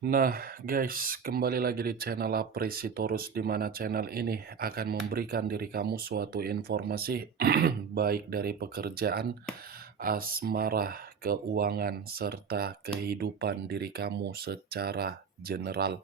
Nah, guys, kembali lagi di channel Apresitorus, di mana channel ini akan memberikan diri kamu suatu informasi baik dari pekerjaan, asmara, keuangan, serta kehidupan diri kamu secara general.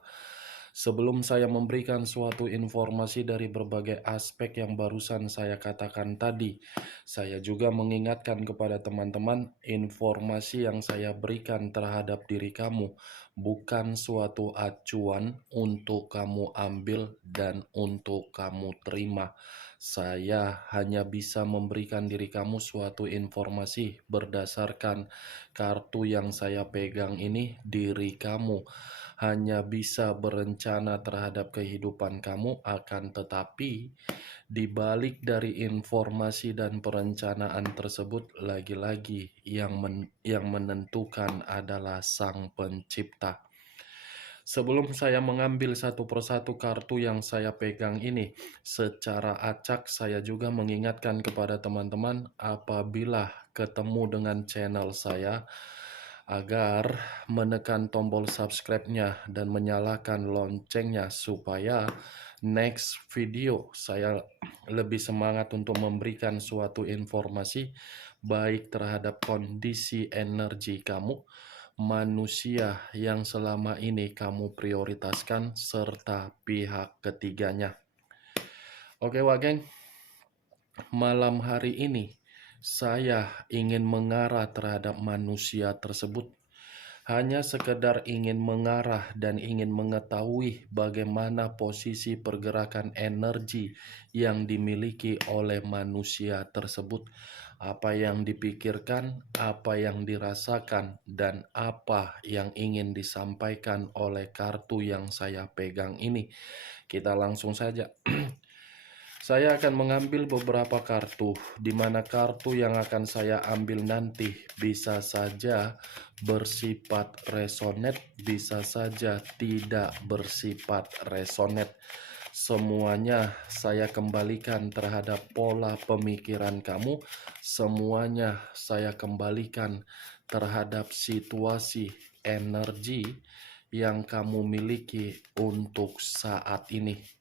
Sebelum saya memberikan suatu informasi dari berbagai aspek yang barusan saya katakan tadi, saya juga mengingatkan kepada teman-teman informasi yang saya berikan terhadap diri kamu bukan suatu acuan untuk kamu ambil dan untuk kamu terima. Saya hanya bisa memberikan diri kamu suatu informasi berdasarkan kartu yang saya pegang ini. Diri kamu hanya bisa berencana terhadap kehidupan kamu, akan tetapi di balik dari informasi dan perencanaan tersebut, lagi-lagi yang menentukan adalah Sang Pencipta. Sebelum saya mengambil satu persatu kartu yang saya pegang ini, secara acak saya juga mengingatkan kepada teman-teman apabila ketemu dengan channel saya, agar menekan tombol subscribe-nya dan menyalakan loncengnya supaya next video saya lebih semangat untuk memberikan suatu informasi baik terhadap kondisi energi kamu, manusia yang selama ini kamu prioritaskan, serta pihak ketiganya. Oke, Wak Geng, malam hari ini saya ingin mengarah terhadap manusia tersebut. Hanya sekedar ingin mengarah dan ingin mengetahui bagaimana posisi pergerakan energi yang dimiliki oleh manusia tersebut. Apa yang dipikirkan, apa yang dirasakan, dan apa yang ingin disampaikan oleh kartu yang saya pegang ini. Kita langsung saja. Saya akan mengambil beberapa kartu, di mana kartu yang akan saya ambil nanti bisa saja bersifat resonate, bisa saja tidak bersifat resonate. Semuanya saya kembalikan terhadap pola pemikiran kamu, semuanya saya kembalikan terhadap situasi energi yang kamu miliki untuk saat ini.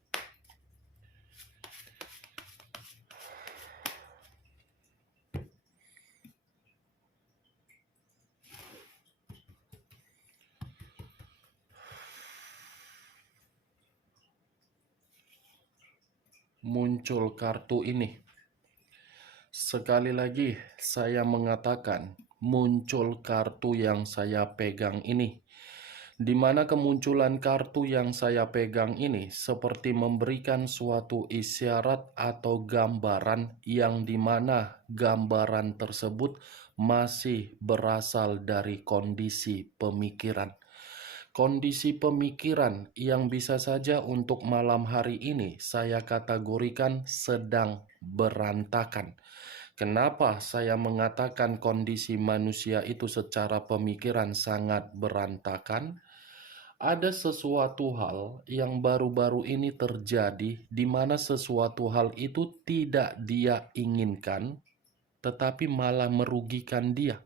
Muncul kartu ini. Sekali lagi saya mengatakan muncul kartu yang saya pegang ini, di mana kemunculan kartu yang saya pegang ini seperti memberikan suatu isyarat atau gambaran yang dimana gambaran tersebut masih berasal dari kondisi pemikiran. Kondisi pemikiran yang bisa saja untuk malam hari ini saya kategorikan sedang berantakan. Kenapa saya mengatakan kondisi manusia itu secara pemikiran sangat berantakan? Ada sesuatu hal yang baru-baru ini terjadi, di mana sesuatu hal itu tidak dia inginkan, tetapi malah merugikan dia.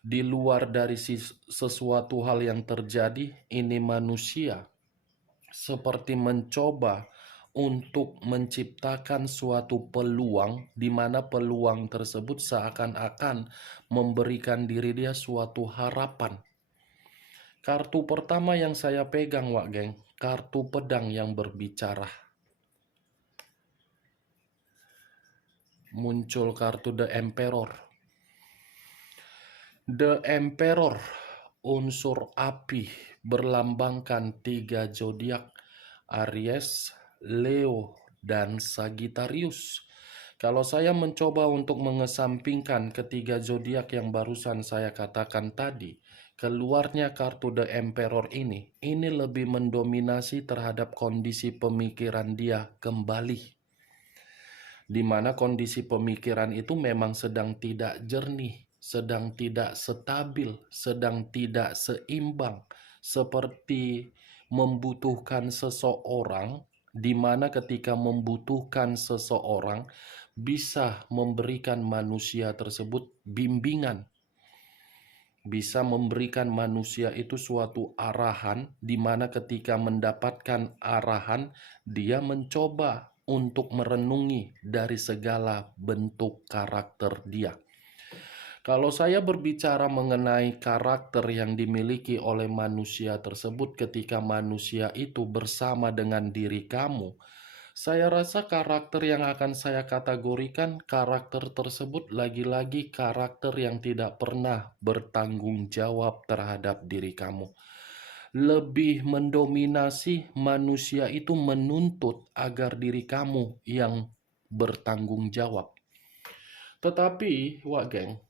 Di luar dari sesuatu hal yang terjadi, ini manusia seperti mencoba untuk menciptakan suatu peluang, di mana peluang tersebut seakan-akan memberikan diri dia suatu harapan. Kartu pertama yang saya pegang, Wak Geng, kartu pedang yang berbicara. Muncul kartu The Emperor. The Emperor, unsur api, berlambangkan 3 zodiak, Aries, Leo, dan Sagittarius. Kalau saya mencoba untuk mengesampingkan ketiga zodiak yang barusan saya katakan tadi, keluarnya kartu The Emperor ini lebih mendominasi terhadap kondisi pemikiran dia kembali, di mana kondisi pemikiran itu memang sedang tidak jernih, sedang tidak stabil, sedang tidak seimbang, seperti membutuhkan seseorang, di mana ketika membutuhkan seseorang bisa memberikan manusia tersebut bimbingan. bisa memberikan manusia itu suatu arahan, di mana ketika mendapatkan arahan, dia mencoba untuk merenungi dari segala bentuk karakter dia. Kalau saya berbicara mengenai karakter yang dimiliki oleh manusia tersebut ketika manusia itu bersama dengan diri kamu, saya rasa karakter yang akan saya kategorikan, karakter tersebut lagi-lagi karakter yang tidak pernah bertanggung jawab terhadap diri kamu. Lebih mendominasi manusia itu menuntut agar diri kamu yang bertanggung jawab. Tetapi, Wak Geng,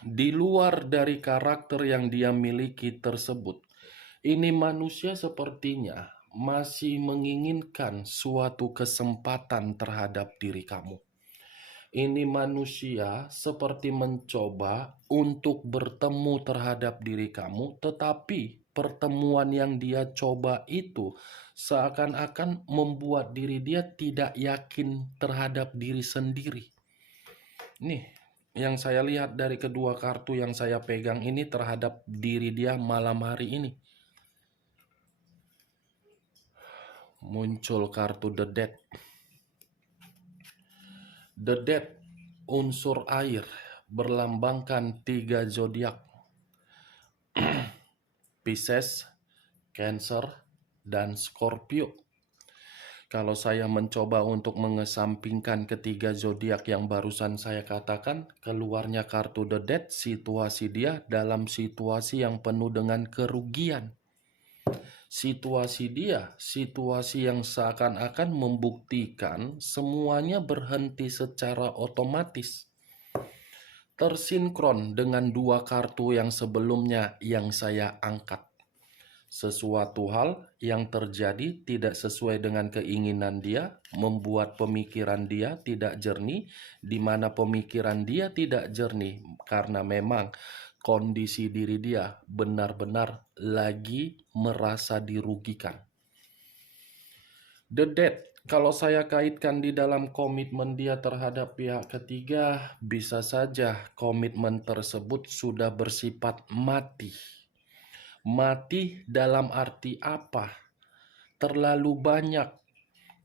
di luar dari karakter yang dia miliki tersebut, ini manusia sepertinya masih menginginkan suatu kesempatan terhadap diri kamu. Ini manusia seperti mencoba untuk bertemu terhadap diri kamu, tetapi pertemuan yang dia coba itu seakan-akan membuat diri dia tidak yakin terhadap diri sendiri. Nih, yang saya lihat dari kedua kartu yang saya pegang ini terhadap diri dia malam hari ini. Muncul kartu The Dead. The Dead, unsur air, berlambangkan 3 zodiak. Pisces, Cancer, dan Scorpio. Kalau saya mencoba untuk mengesampingkan ketiga zodiak yang barusan saya katakan, keluarnya kartu The Dead, situasi dia dalam situasi yang penuh dengan kerugian. Situasi dia, situasi yang seakan-akan membuktikan semuanya berhenti secara otomatis. Tersinkron dengan dua kartu yang sebelumnya yang saya angkat. Sesuatu hal yang terjadi tidak sesuai dengan keinginan dia, membuat pemikiran dia tidak jernih, di mana pemikiran dia tidak jernih karena memang kondisi diri dia benar-benar lagi merasa dirugikan. The Dead, kalau saya kaitkan di dalam komitmen dia terhadap pihak ketiga, bisa saja komitmen tersebut sudah bersifat mati. Mati dalam arti apa? Terlalu banyak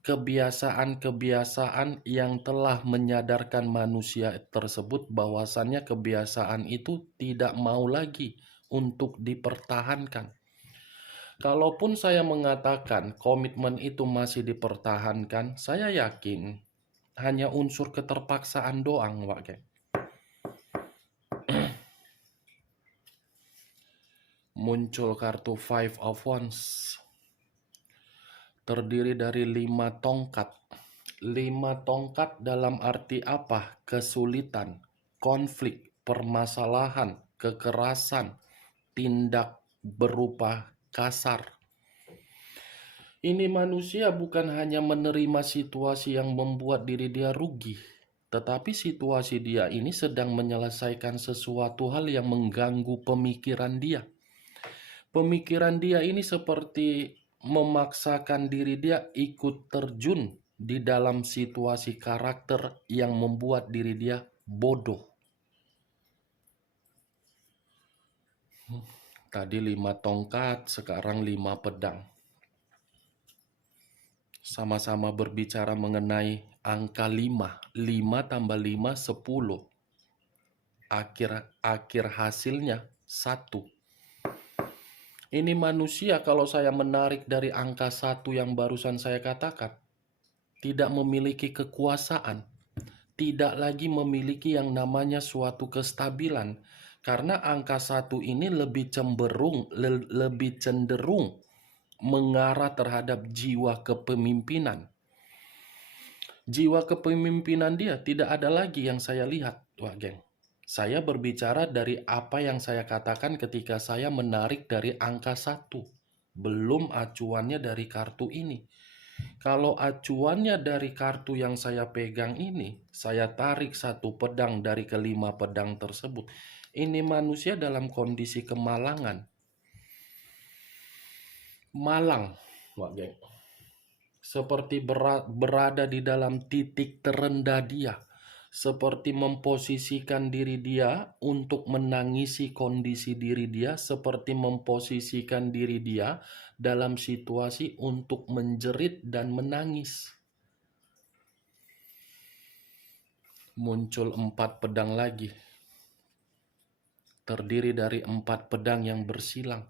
kebiasaan-kebiasaan yang telah menyadarkan manusia tersebut bahwasannya kebiasaan itu tidak mau lagi untuk dipertahankan. Kalaupun saya mengatakan komitmen itu masih dipertahankan, saya yakin hanya unsur keterpaksaan doang, Wak Geng. Muncul kartu Five of Wands. Terdiri dari 5 tongkat. 5 tongkat dalam arti apa? Kesulitan, konflik, permasalahan, kekerasan, tindak berupa kasar. Ini manusia bukan hanya menerima situasi yang membuat diri dia rugi, tetapi situasi dia ini sedang menyelesaikan sesuatu hal yang mengganggu pemikiran dia. Pemikiran dia ini seperti memaksakan diri dia ikut terjun di dalam situasi karakter yang membuat diri dia bodoh. Tadi 5 tongkat, sekarang 5 pedang. Sama-sama berbicara mengenai angka 5. 5 tambah 5, 10. Akhir hasilnya 1. Ini manusia kalau saya menarik dari angka 1 yang barusan saya katakan, tidak memiliki kekuasaan, tidak lagi memiliki yang namanya suatu kestabilan. Karena angka 1 ini lebih cenderung mengarah terhadap jiwa kepemimpinan. Jiwa kepemimpinan dia tidak ada lagi yang saya lihat, Wak Geng. Saya berbicara dari apa yang saya katakan ketika saya menarik dari angka 1. Belum acuannya dari kartu ini. Kalau acuannya dari kartu yang saya pegang ini, saya tarik 1 pedang dari ke-5 pedang tersebut. Ini manusia dalam kondisi kemalangan. Malang, Wak Geng. Seperti berada di dalam titik terendah dia. seperti memposisikan diri dia untuk menangisi kondisi diri dia, seperti memposisikan diri dia dalam situasi untuk menjerit dan menangis. Muncul 4 pedang lagi, terdiri dari 4 pedang yang bersilang.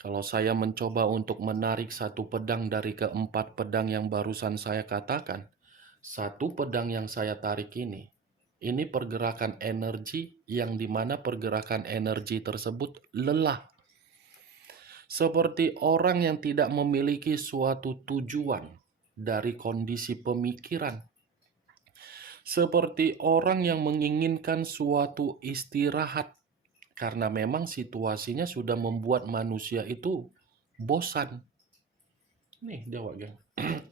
Kalau saya mencoba untuk menarik satu pedang dari keempat pedang yang barusan saya katakan, satu pedang yang saya tarik ini pergerakan energi yang dimana pergerakan energi tersebut lelah. Seperti orang yang tidak memiliki suatu tujuan dari kondisi pemikiran. Seperti orang yang menginginkan suatu istirahat karena memang situasinya sudah membuat manusia itu bosan. Nih, Dewa Geng.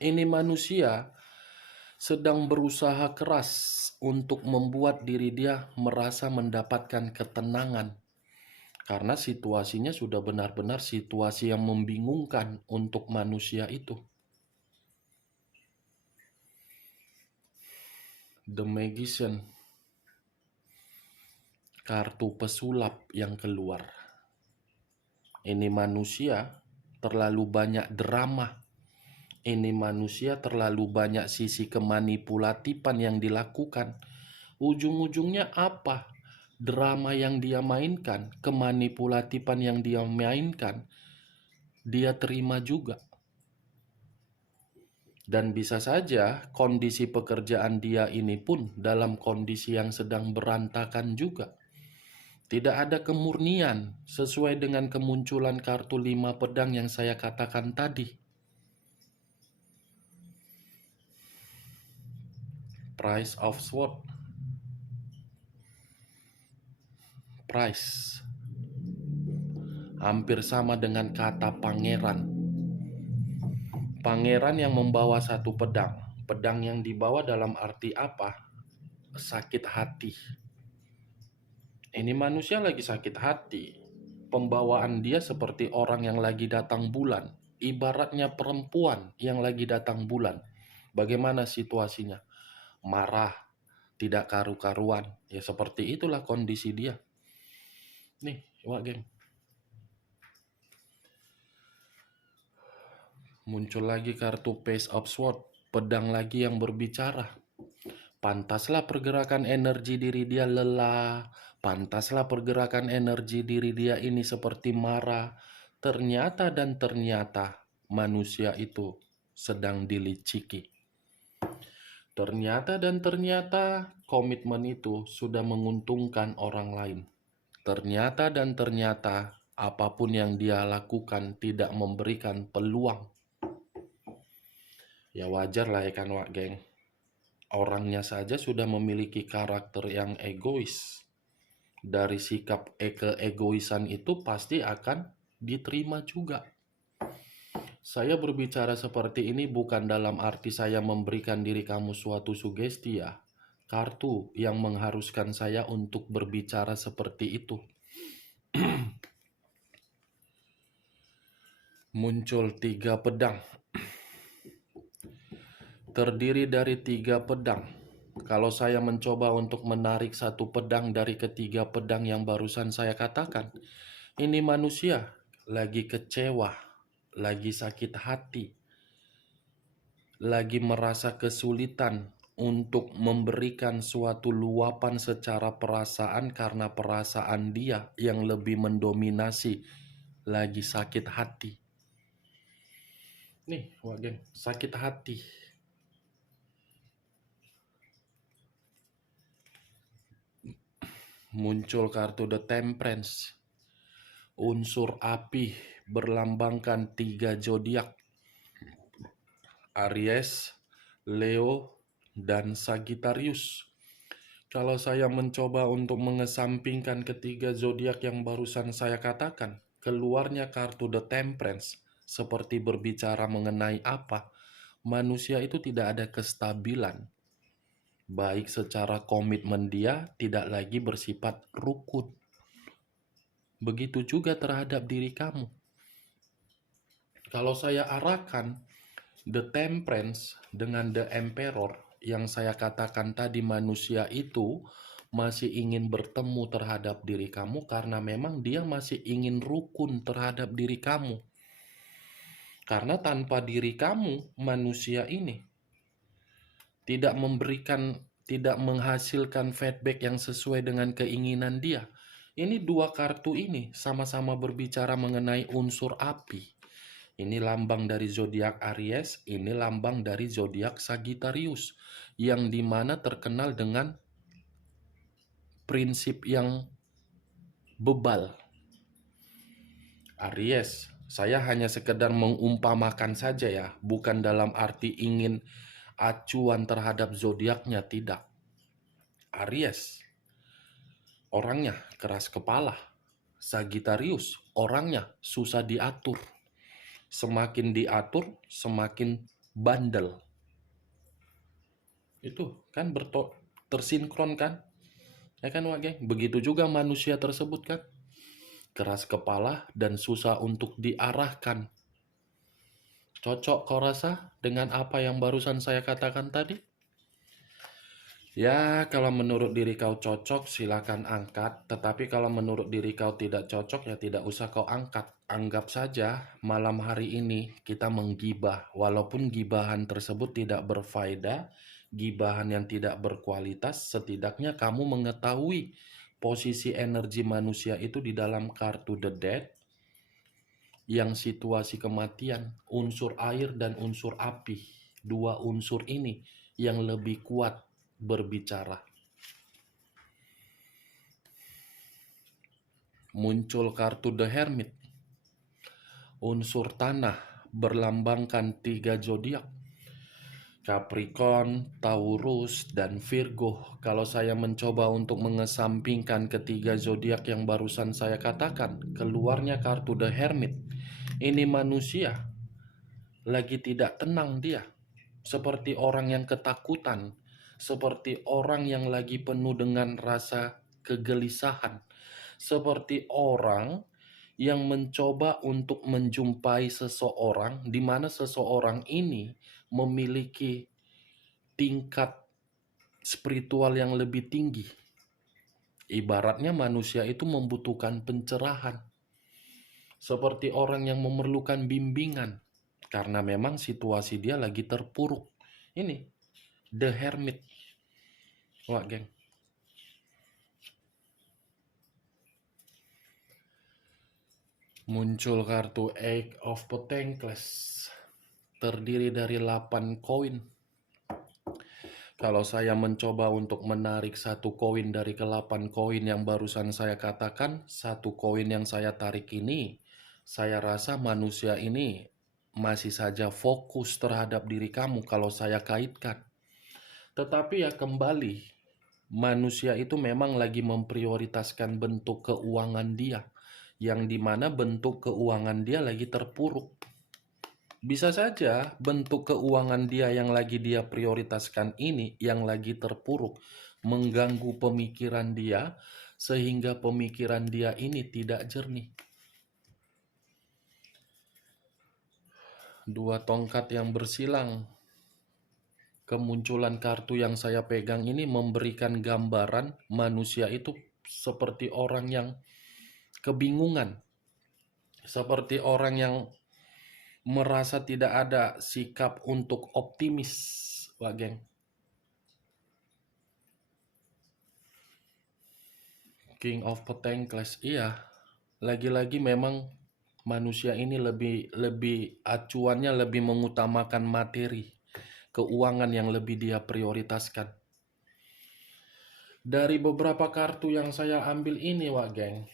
Ini manusia sedang berusaha keras untuk membuat diri dia merasa mendapatkan ketenangan. Karena situasinya sudah benar-benar situasi yang membingungkan untuk manusia itu. The Magician. Kartu pesulap yang keluar. Ini manusia terlalu banyak drama. Ini manusia terlalu banyak sisi kemanipulatifan yang dilakukan. Ujung-ujungnya apa? Drama yang dia mainkan, kemanipulatifan yang dia mainkan, dia terima juga. Dan bisa saja kondisi pekerjaan dia ini pun dalam kondisi yang sedang berantakan juga. Tidak ada kemurnian sesuai dengan kemunculan kartu 5 pedang yang saya katakan tadi. Price of Sword. Price. Hampir sama dengan kata pangeran. Pangeran yang membawa satu pedang. Pedang yang dibawa dalam arti apa? Sakit hati. Ini manusia lagi sakit hati. Pembawaan dia seperti orang yang lagi datang bulan. Ibaratnya perempuan yang lagi datang bulan. Bagaimana situasinya? Marah, tidak karu-karuan. Ya seperti itulah kondisi dia. Nih, Wak Geng. Muncul lagi kartu Page of Swords. Pedang lagi yang berbicara. Pantaslah pergerakan energi diri dia lelah. Pantaslah pergerakan energi diri dia ini seperti marah. Ternyata manusia itu sedang diliciki. Ternyata komitmen itu sudah menguntungkan orang lain. Ternyata apapun yang dia lakukan tidak memberikan peluang. Ya wajar lah ya kan Wak Geng. Orangnya saja sudah memiliki karakter yang egois. Dari sikap keegoisan itu pasti akan diterima juga. Saya berbicara seperti ini bukan dalam arti saya memberikan diri kamu suatu sugesti ya. Kartu yang mengharuskan saya untuk berbicara seperti itu. Muncul 3 pedang. Terdiri dari 3 pedang. Kalau saya mencoba untuk menarik satu pedang dari ketiga pedang yang barusan saya katakan, ini manusia lagi kecewa, lagi sakit hati, lagi merasa kesulitan untuk memberikan suatu luapan secara perasaan karena perasaan dia yang lebih mendominasi, lagi sakit hati. Nih, Wak Geng, sakit hati. Muncul kartu The Temperance. Unsur api berlambangkan 3 zodiak. Aries, Leo, dan Sagittarius. Kalau saya mencoba untuk mengesampingkan ketiga zodiak yang barusan saya katakan, keluarnya kartu The Temperance seperti berbicara mengenai apa? Manusia itu tidak ada kestabilan. Baik secara komitmen dia tidak lagi bersifat rukun. Begitu juga terhadap diri kamu. Kalau saya arahkan The Temperance dengan The Emperor, yang saya katakan tadi, manusia itu masih ingin bertemu terhadap diri kamu karena memang dia masih ingin rukun terhadap diri kamu. Karena tanpa diri kamu, manusia ini tidak menghasilkan feedback yang sesuai dengan keinginan dia. Ini dua kartu ini sama-sama berbicara mengenai unsur api. Ini lambang dari zodiak Aries, ini lambang dari zodiak Sagittarius, yang dimana terkenal dengan prinsip yang bebal. Aries, saya hanya sekedar mengumpamakan saja ya, bukan dalam arti ingin acuan terhadap zodiaknya, tidak. Aries, orangnya keras kepala. Sagittarius, orangnya susah diatur. Semakin diatur, semakin bandel. Itu kan tersinkron kan? Ya kan Wak Geng? Begitu juga manusia tersebut kan? Keras kepala dan susah untuk diarahkan. Cocok kau rasa dengan apa yang barusan saya katakan tadi? Ya, kalau menurut diri kau cocok, silakan angkat. Tetapi kalau menurut diri kau tidak cocok, ya tidak usah kau angkat. Anggap saja malam hari ini kita menggibah. Walaupun gibahan tersebut tidak berfaedah, gibahan yang tidak berkualitas, setidaknya kamu mengetahui posisi energi manusia itu di dalam kartu The Dead, yang situasi kematian, unsur air dan unsur api. Dua unsur ini yang lebih kuat berbicara. Muncul kartu The Hermit, unsur tanah, berlambangkan 3 zodiak, Capricorn, Taurus, dan Virgo. Kalau saya mencoba untuk mengesampingkan ketiga zodiak yang barusan saya katakan, keluarnya kartu The Hermit. Ini manusia lagi tidak tenang dia, seperti orang yang ketakutan, seperti orang yang lagi penuh dengan rasa kegelisahan, seperti orang yang mencoba untuk menjumpai seseorang di mana seseorang ini memiliki tingkat spiritual yang lebih tinggi. Ibaratnya manusia itu membutuhkan pencerahan, seperti orang yang memerlukan bimbingan, karena memang situasi dia lagi terpuruk. Ini The Hermit, Wak Geng. Muncul kartu Eight of Pentacles, terdiri dari 8 koin. Kalau saya mencoba untuk menarik satu koin dari ke-8 koin yang barusan saya katakan, satu koin yang saya tarik ini, saya rasa manusia ini masih saja fokus terhadap diri kamu kalau saya kaitkan. Tetapi ya kembali, manusia itu memang lagi memprioritaskan bentuk keuangan dia, yang dimana bentuk keuangan dia lagi terpuruk. Bisa saja bentuk keuangan dia yang lagi dia prioritaskan ini, yang lagi terpuruk, mengganggu pemikiran dia, sehingga pemikiran dia ini tidak jernih. 2 tongkat yang bersilang. Kemunculan kartu yang saya pegang ini memberikan gambaran manusia itu seperti orang yang kebingungan, seperti orang yang merasa tidak ada sikap untuk optimis, Pak Geng. King of Pentacles, iya. Lagi-lagi memang manusia ini lebih acuannya lebih mengutamakan materi, keuangan yang lebih dia prioritaskan. Dari beberapa kartu yang saya ambil ini, Wak Geng,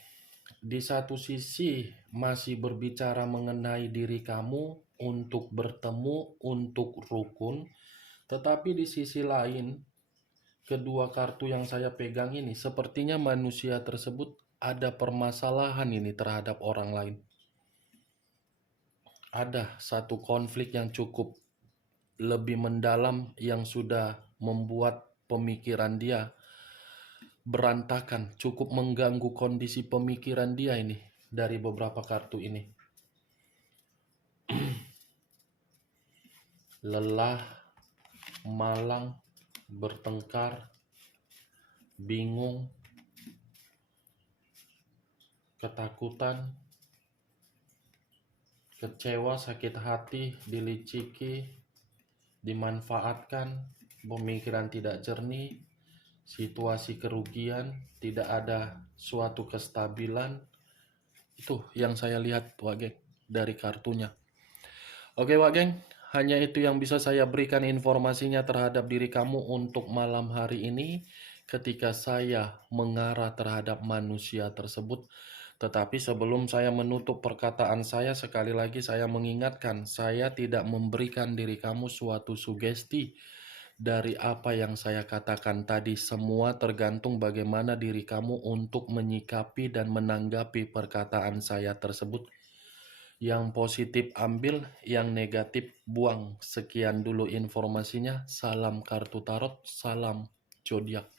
di satu sisi masih berbicara mengenai diri kamu untuk bertemu, untuk rukun, tetapi di sisi lain, kedua kartu yang saya pegang ini sepertinya manusia tersebut ada permasalahan ini terhadap orang lain. Ada satu konflik yang cukup lebih mendalam yang sudah membuat pemikiran dia berantakan, cukup mengganggu kondisi pemikiran dia ini dari beberapa kartu ini. Lelah, malang, bertengkar, bingung, ketakutan, kecewa, sakit hati, diliciki, dimanfaatkan, pemikiran tidak jernih, situasi kerugian, tidak ada suatu kestabilan. Itu yang saya lihat, Wak Geng, dari kartunya. Oke, Wak Geng, hanya itu yang bisa saya berikan informasinya terhadap diri kamu untuk malam hari ini ketika saya mengarah terhadap manusia tersebut. Tetapi sebelum saya menutup perkataan saya, sekali lagi saya mengingatkan, saya tidak memberikan diri kamu suatu sugesti dari apa yang saya katakan tadi. Semua tergantung bagaimana diri kamu untuk menyikapi dan menanggapi perkataan saya tersebut. Yang positif ambil, yang negatif buang. Sekian dulu informasinya. Salam kartu tarot, salam zodiak.